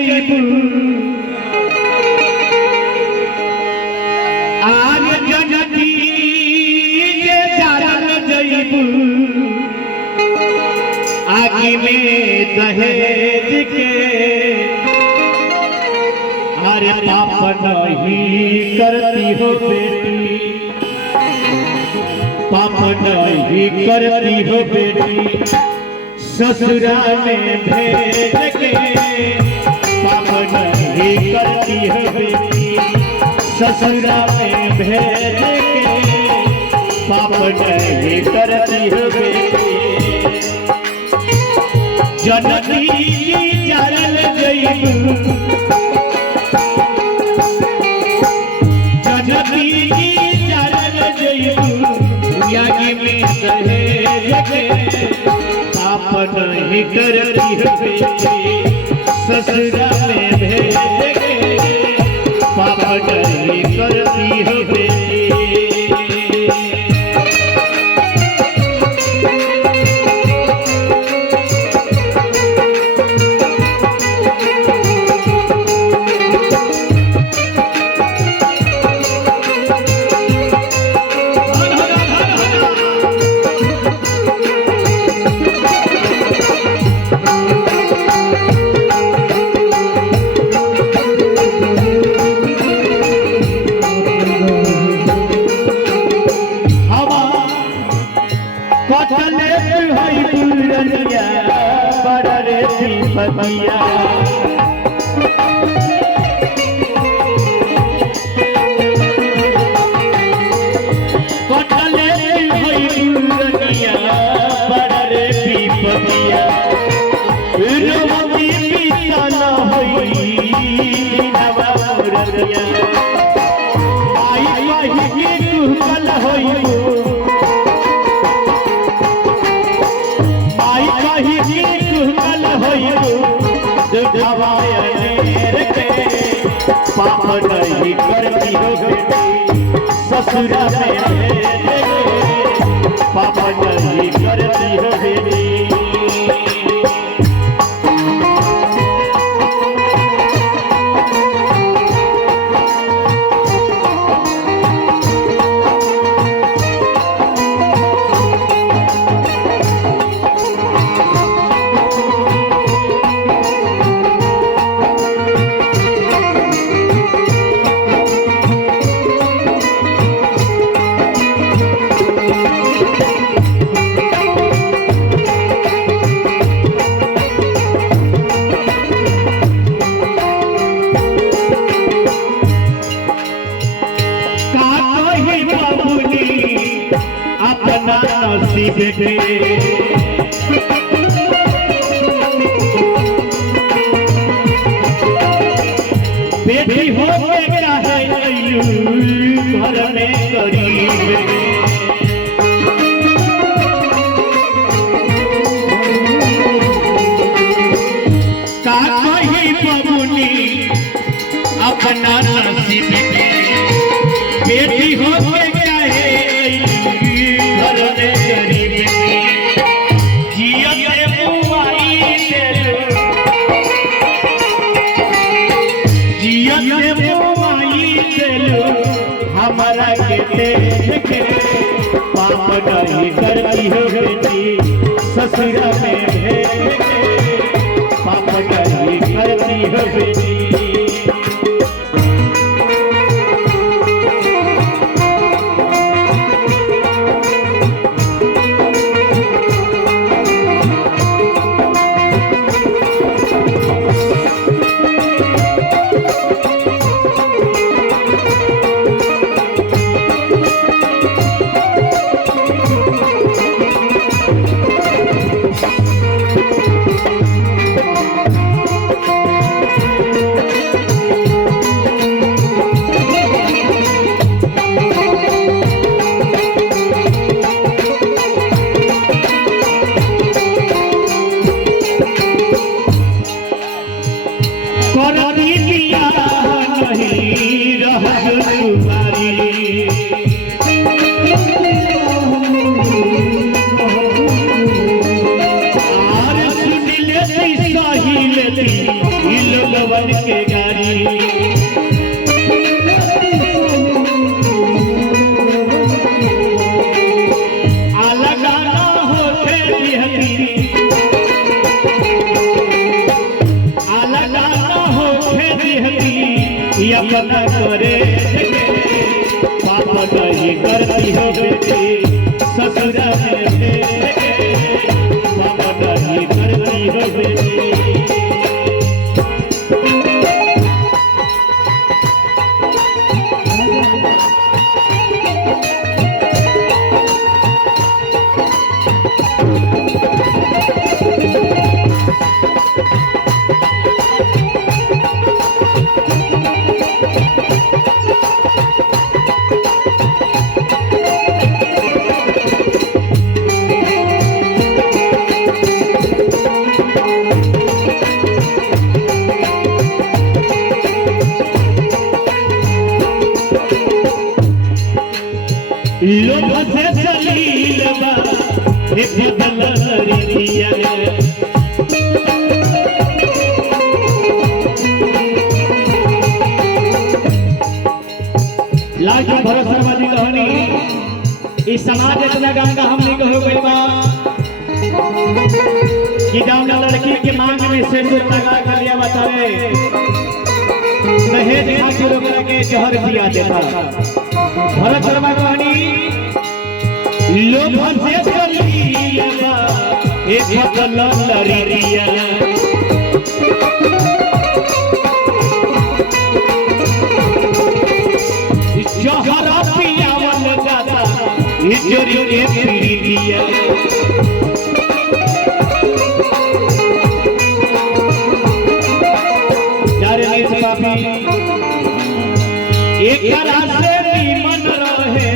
जईबू आज जनती जे जारल जईबू आगे में दहेज के अरे पाप नहीं करती हो बेटी पाप नहीं करती हो बेटी ससुरा में भेज के पाप नहीं करती हो बेटी ससुरा में भेज के पाप नहीं करती हो बेटी जनती जारल जईबू जनती जारल जईबू यागी में दहेज के पाप नहीं करती हो बेटी ससुरा में भेज के पाप नहीं करती हो बेटी पतिया कटले होई दुनिया बड़े पतिया रोमती पिता न होई दिनवा रतिया आई कहि के कुकल होई आई कहि के कुकल होई पाप नहीं करती हो बेटी ससुरा में पाप नहीं करती हो बेटी बेटी बेटी हो के काहे अइलू घर में गरीब का कही बबुनी अपना नसीब के बेटी हो के काहे घर में गरीब हमारा के देख के पाप नहीं करती हो बेटी ससुरा में भेज के पाप नहीं करती हो बेटी अपना करे पाप नहीं करती हो बेटी ससुरा में पाप नहीं करती हो बेटी। लोभ से चलील बा एक बदलरिया लाजो भरोसा वाली कहानी इस समाज इतना गंगा हमने कहो गई बा कि जौन लड़की के मांग में सिंदूर लगा कर लिया बतावे दहेज खातिर ओकरा के जहर दिया देता। भरत शर्मा कहानी लोभ से चलीला एक बदलरिया जहर पियावल जाता हिजरी के पीड़िया यार ये पापी एक रास्ते मन रहे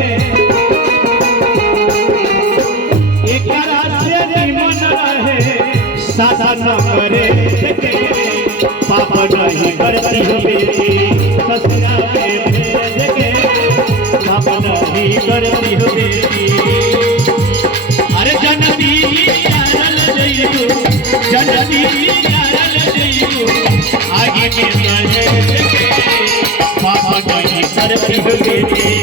एक रास्ते मन रहे सासा न करे पाप नहीं करती हो बेटी ससुरा में भेज के पाप नहीं करती हो बेटी। अरे जनती यारल जइयो जनती यारल जइयो आगे के पाप नहीं करती हो बेटी